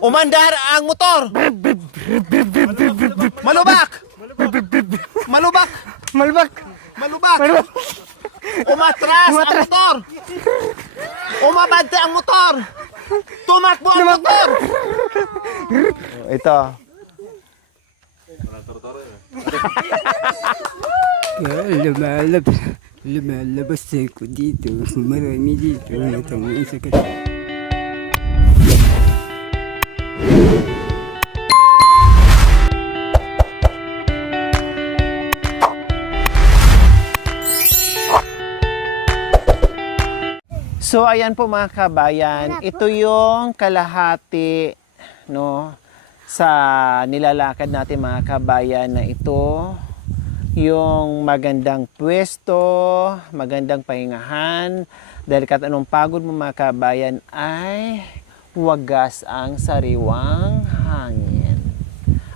Umandar ang motor! Malubak! Malubak! Malbak! Malubak! Umatras ang motor! Umabante ang motor! Tumakbo ang motor! Ito. Lumalabas ako dito. Marami dito. Natangan sa So ayan po mga kabayan, ito yung kalahati no sa nilalakad natin mga kabayan na ito, yung magandang pwesto, magandang pahingahan, dahil kahit anong pagod mo mga kabayan ay wagas ang sariwang hangin.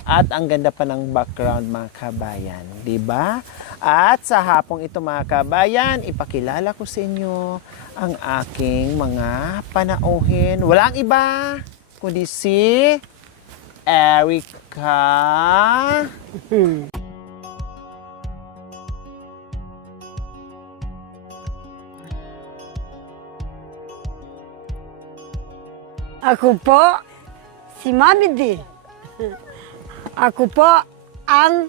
At ang ganda pa ng background mga kabayan, di ba? At sa hapong ito mga kabayan, ipakilala ko sa inyo ang aking mga panauhin. Walang iba kundi si Erica. Ako po, si Mami D. Ako po ang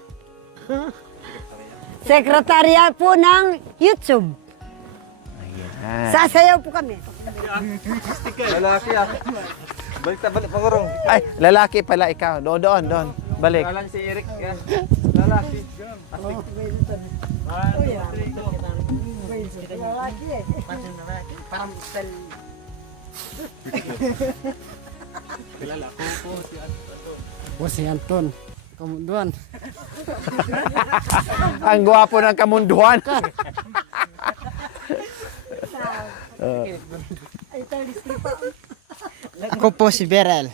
sekretarya po ng YouTube. Ayan. Sasayaw po kami. Lalaki ah. Balik pangurong. Ay, lalaki pala ikaw. Doon. Balik. Kalan si Eric. Lalaki. Parang style. O si Anton. Kamunduan. Ang gwapo ng kamunduan. Ako po si Beryl.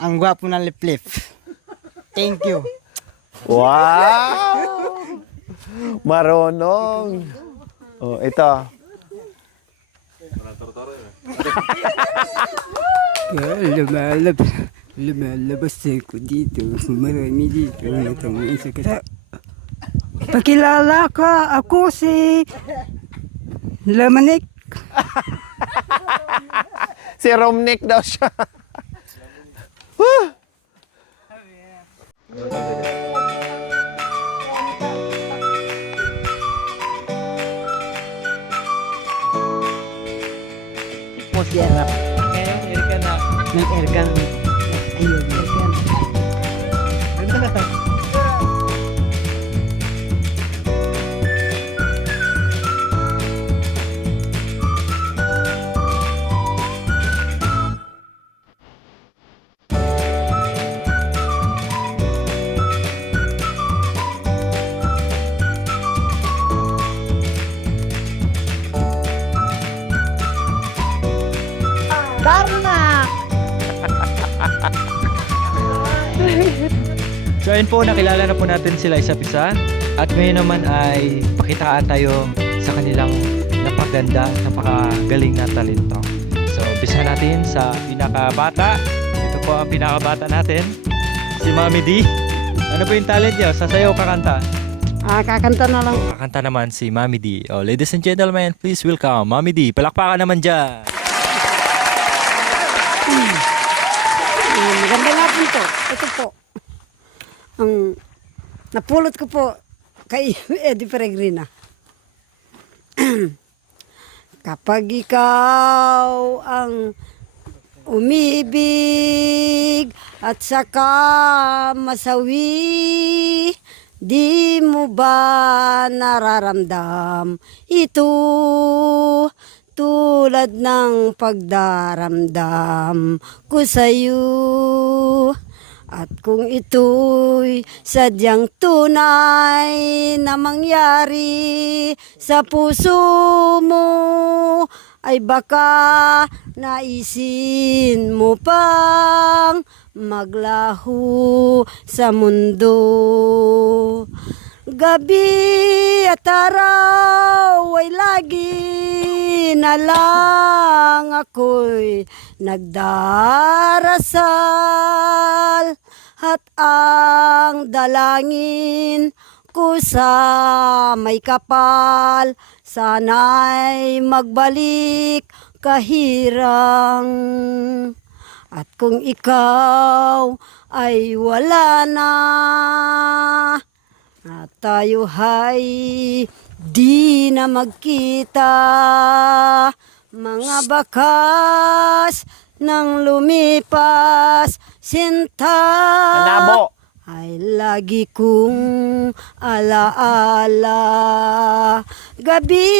Ang gwapo ng liplip. Thank you. Wow! Marunong. Oh, ito. Lumalabas ako dito. Marami dito. Natangan sa Pakilala ka, ako si Lamanik. Si Romnick daw siya. Woo! Most yarap. Nag-erkan. Ayun, erkan. Dharma! So ayun po, nakilala na po natin sila isa-isa. At ngayon naman ay pakitaan tayo sa kanilang napaganda, napakagaling na talento. So umpisa natin sa pinakabata. Ito po ang pinakabata natin, si Mami D. Ano po yung talent niya? Sasayaw, kakanta? Kakanta na lang. Kakanta naman si Mami D. Oh, ladies and gentlemen, please welcome Mami D. Palakpakan naman dyan. Maganda nga po ito. Ito po. Ang napulot ko po kay Eddie Peregrina. Kapag ikaw ang umibig at saka masawi, di mo ba nararamdam ito tulad ng pagdaramdam ko sa'yo? At kung ito'y sadyang tunay na mangyari sa puso mo, ay baka naisin mo pang maglaho sa mundo. Gabi at araw ay lagi na lang ako'y nagdarasal at ang dalangin ko sa may kapal sana'y magbalik kahirang. At kung ikaw ay wala na at tayo ay di na magkita, mga bakas nang lumipas sinta Hanabo. ay lagi kong alaala. Gabi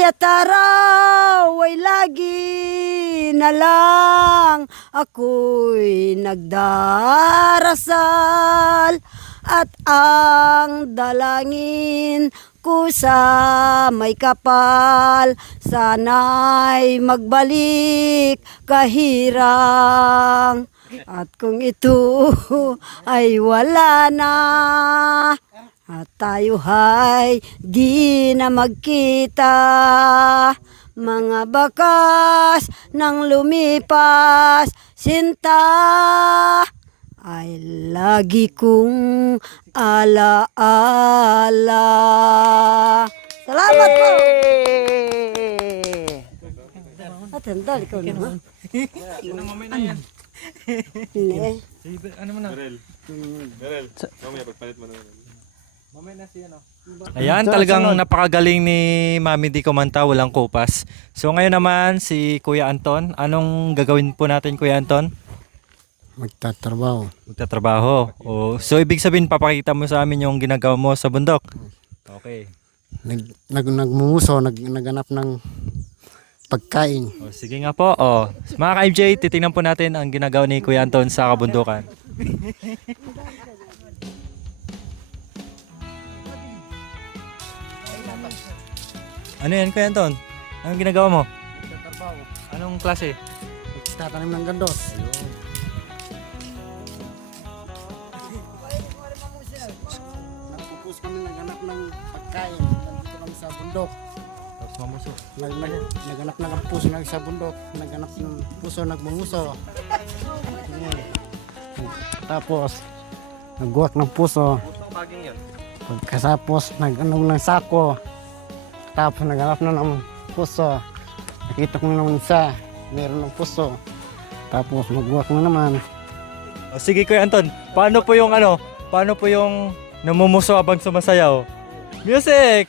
at araw ay lagi na lang ako'y nagdarasal at ang dalangin ko sa may kapal sana'y magbalik kahirang. At kung ito ay wala na at tayo ay di na magkita, mga bakas nang lumipas sinta ay lagi kong alaala. Salamat po! Hey! At handal ko naman. Hindi. Ano mo na? Ayan, talagang napakagaling ni Mami Di kumanta, walang kupas. So ngayon naman si Kuya Anton, anong gagawin po natin Kuya Anton? Magtatrabaho. Magtatrabaho. Oh, so ibig sabihin papakita mo sa amin yung ginagawa mo sa bundok. Okay. Nagmunguso, naghanap ng pagkain. Oh, sige nga po. Oh, mga ka-MJ, titingnan po natin ang ginagawa ni Kuya Anton sa kabundukan. Ano yan Kuya Anton? Anong ginagawa mo? Magtatrabaho. Anong klase? Magtatanim ng gandos. Nagpupus kami, naghanap ng pagkain. Nandito kami sa bundok. Tapos mamusok. Naghanap ng puso sa bundok. Naghanap ng puso, nagmunguso. Ayan. Tapos, nagguwak ng puso. Pagkasapos, nag-anog ng sako. Tapos, naghanap na ng puso. Nakita ko naman isa, meron ng puso. Tapos, magguwak na naman. Oh, sige Kuya Anton, paano po yung namumuso habang sumasayaw? Music!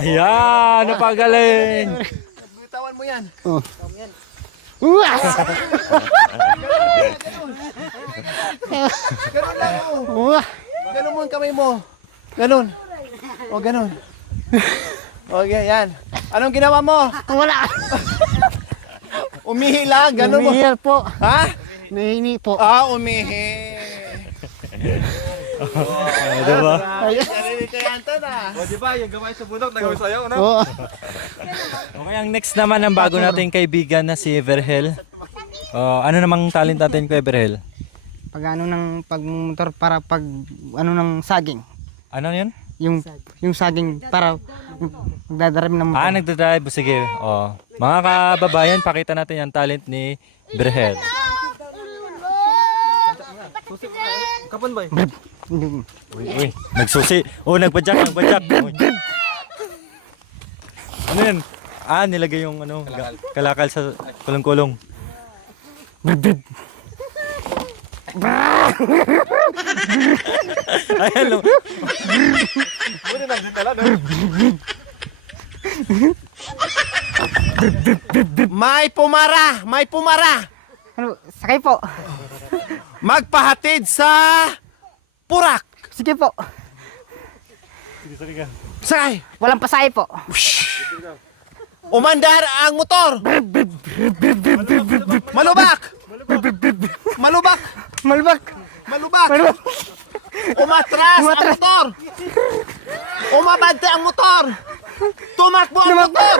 Ayan, napagaling! Bitawan mo yan. Oh. Ganun lang oh. Uwah! Ganun mo ang kamay mo. Ganun. O ganun. Okay, yan. Anong ginawa mo? Wala! Umihi lang, ganun mo. Umihil po. Ha? Nahini po. Umihi. Diba? Narinig kay Anton ah. O diba, yung gawain sa bundok, nagawin sa'yo, ano? Oo. Okay, ang next naman ang bago nating kaibigan na si Verhel. Oh, ano namang talent natin kay Verhel? Pag ano ng pagmumotor para pag ano ng saging. Ano yun? Yung saging para magdadrive ng motor. Nagdadrive. Sige. Oh. Mga kababayan, pakita natin yung talent ni Verhel. Kapan ba? Uy, nagsusi. Oh, nagbadyak. Uy. Ano yan? Nilagay yung kalakal sa kulong-kulong. Ayan lang. Pwede na din tala, no? May pumara! May pumara! Ano, sakay po. Magpahatid sa purak! Sige po. Sakay! Walang pasay po. Umandar ang motor! Malubak! Malubak! Malbak. Malubak! Umatras ang motor! Umabante ang motor! Tumakbo ang motor!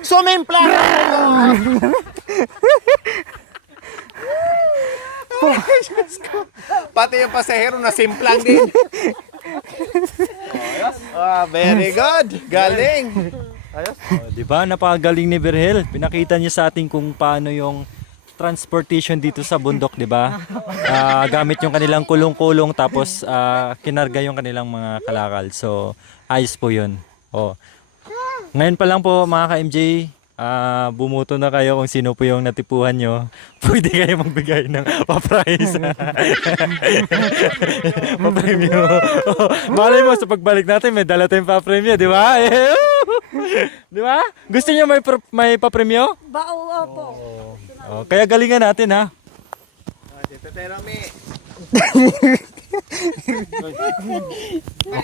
Sumimpla ang motor! Pati yung pasahero na simplang din. Very good. Galing. Di ba? Napakagaling ni Virgil. Pinakita niya sa atin kung paano yung transportation dito sa bundok, di ba? Gamit yung kanilang kulong-kulong tapos kinarga yung kanilang mga kalakal. So, ayos po yun. Oh. Ngayon pa lang po mga ka-MJ, bumuto na kayo kung sino po yung natipuhan nyo. Pwede kayo magbigay ng pa-prize. Pa-premyo. Malay mo sa pagbalik natin may dala tayong pa-premyo, di ba? Di ba? Gusto niyo may pa-premyo? Bao po. Oh, kaya galingan natin ha.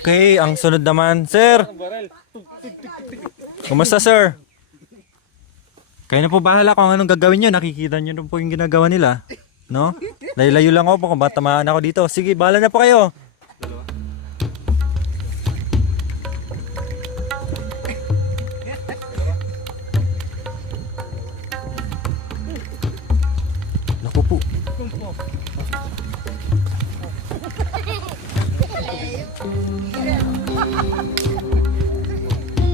Okay, ang sunod naman, sir. Kumusta, sir? Kayo na po bahala kung anong gagawin nyo. Nakikita nyo na po yung ginagawa nila. No? Layo-layo lang ako kung tamaan ako dito. Sige, bahala na po kayo. Naku po.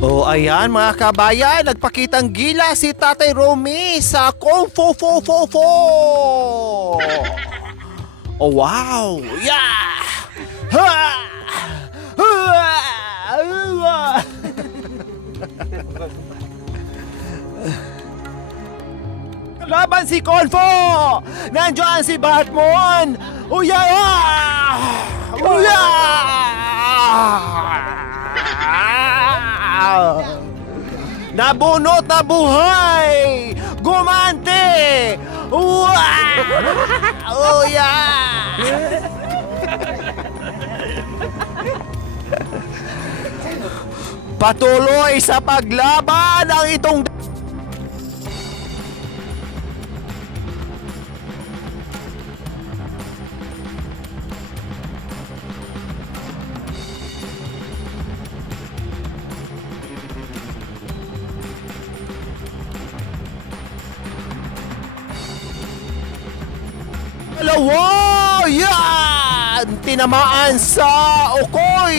Oh, ayan mga kabayan, nagpakitang gila si Tatay Romy sa Kung Fu Fu Fu Fu. Oh, wow! Yeah! Ha! Ha! Laban si Kung Fu! Nandiyan si Batman! Oh, yeah! Oh, yeah! Nabunot na buhay! Gumante! Wow! Oh yeah! Patuloy sa paglaban ang itong dalawa! Yan! Tinamaan sa ukoy!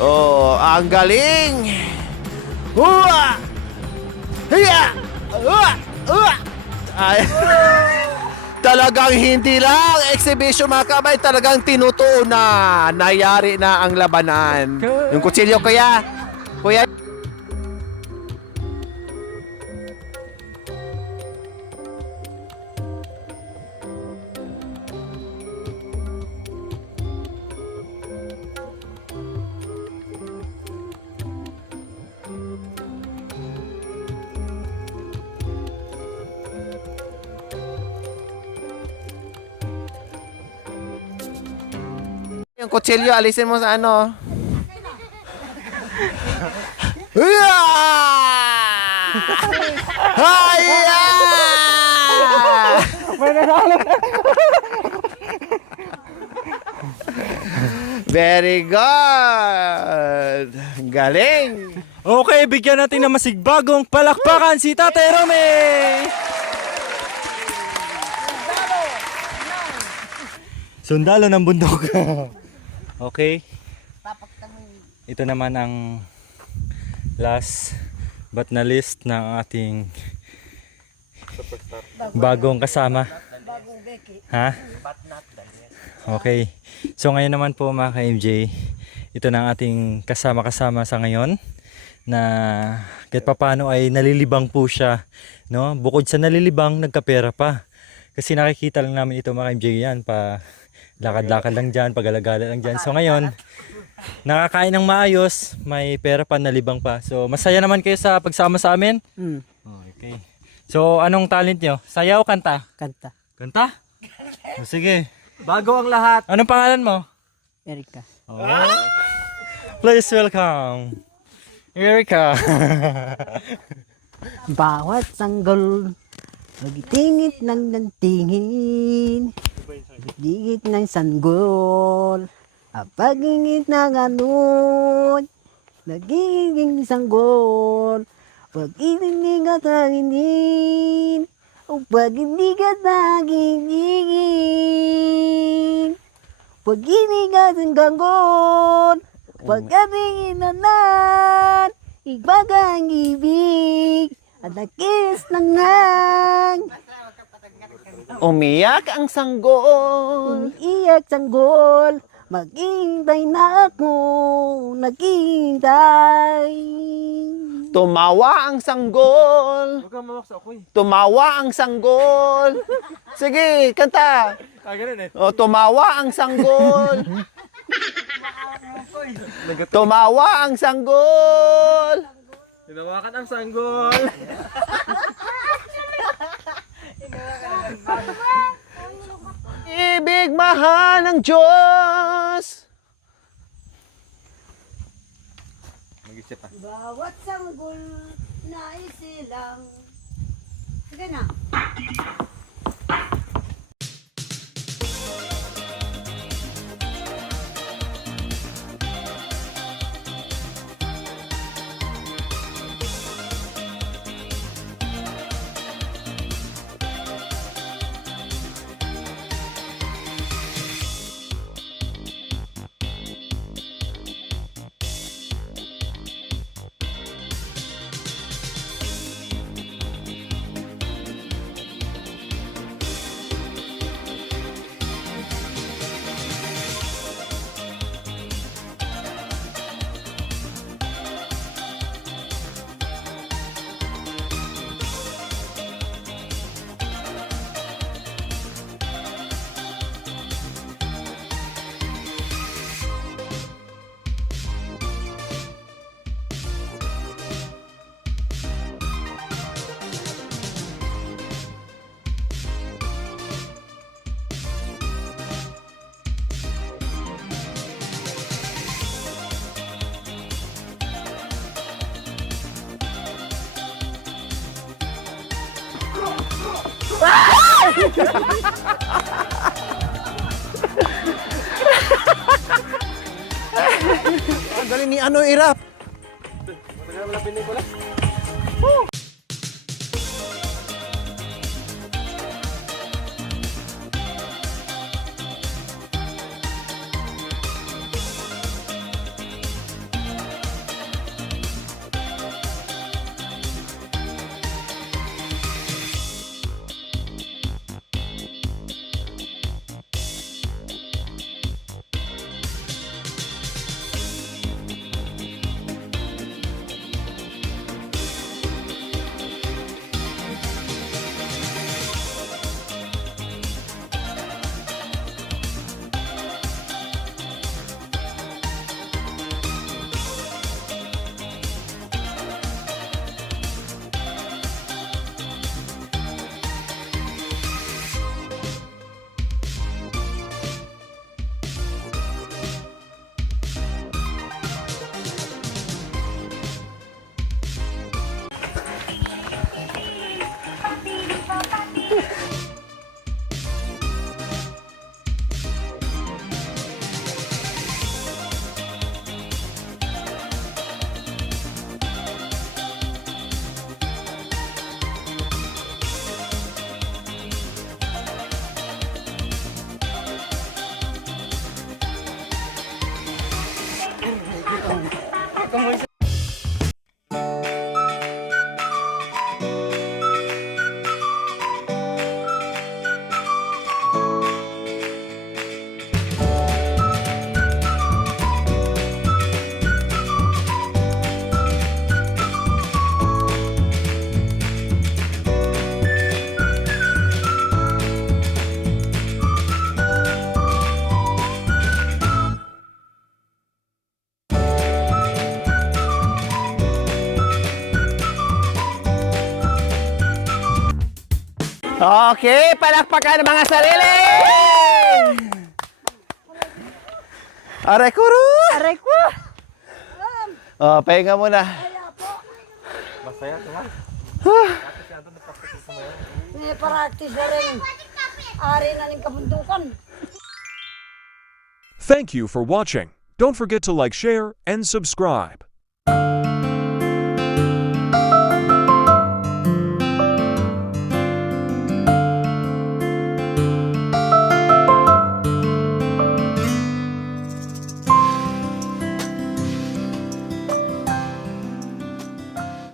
Oh, ang galing! Hua! Hiya! Hua! Hua! Ay, talagang hindi lang exhibition mga kabay, talagang tinutuon na nayari na ang labanan. Yung kutsilyo kuya, kuya. Yung kutsilyo, alisin mo sa ano. Hiya! Hiya! Very good! Galing! Okay, bigyan natin ng masigbagong palakpakan si Tatay Romy! Sundalo ng bundok. Okay. Ito naman ang last but not least ng ating bagong kasama. Ha? Okay. So ngayon naman po mga ka-MJ, ito na ang ating kasama-kasama sa ngayon na kahit papaano ay nalilibang po siya, no? Bukod sa nalilibang, nagkapera pa. Kasi nakikita lang namin ito mga ka-MJ yan pa lakad-lakad lang dyan, pag-alagala lang dyan. So ngayon, nakakain ng maayos, may pera pa, nalibang pa. So, masaya naman kayo sa pagsama sa amin? Okay. So, anong talent nyo? Sayaw, kanta? Kanta. Kanta? O, sige. Bago ang lahat. Anong pangalan mo? Erika. Oh. Please welcome Erica. Bawat sanggol, magtingit ng nantingin. Digit ng sanggol, pagingit ng anon. Nagiging sanggol, pag ininig at nanginin. O pag hindi ka nagiging. Pag inigat ang ganggon, pag ating inanan, ibag ang ibig, at nakis ng hang. Umiyak ang sanggol. Umiiyak sanggol, maghihintay na ako, naghihintay. Tumawa ang sanggol. Huwag kang mawak sa ako'y. Tumawa ang sanggol. Sige, kanta. Ganun eh. O, tumawa ang sanggol. Tumawa ang sanggol. Tinawakan ang sanggol. Ibig mahal ng Diyos. Mag-isip pa. Bawat sanggol na isilang. Sige na. Ang galing ni ano irap. Matagal mo na pinikula. Okay, palakpakan ng mga sarili! Aray ko, Ruth! Aray ko! Oh, pahinga muna. Masaya naman. May practice na rin. Ari na ng kabundukan. Thank you for watching. Don't forget to like, share, and subscribe.